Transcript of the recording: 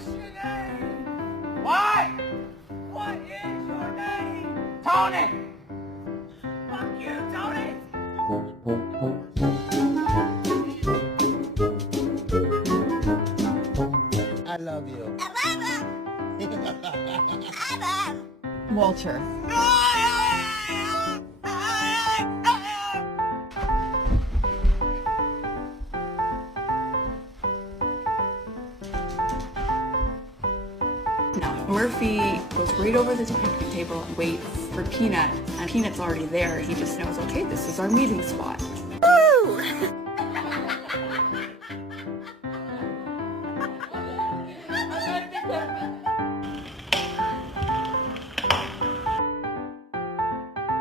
What's your name? What? What is your name? Tony! Fuck you, Tony! I love you. Walter. No, Murphy goes right over the picnic table and waits for Peanut, and Peanut's already there. He just knows, okay, this is our meeting spot.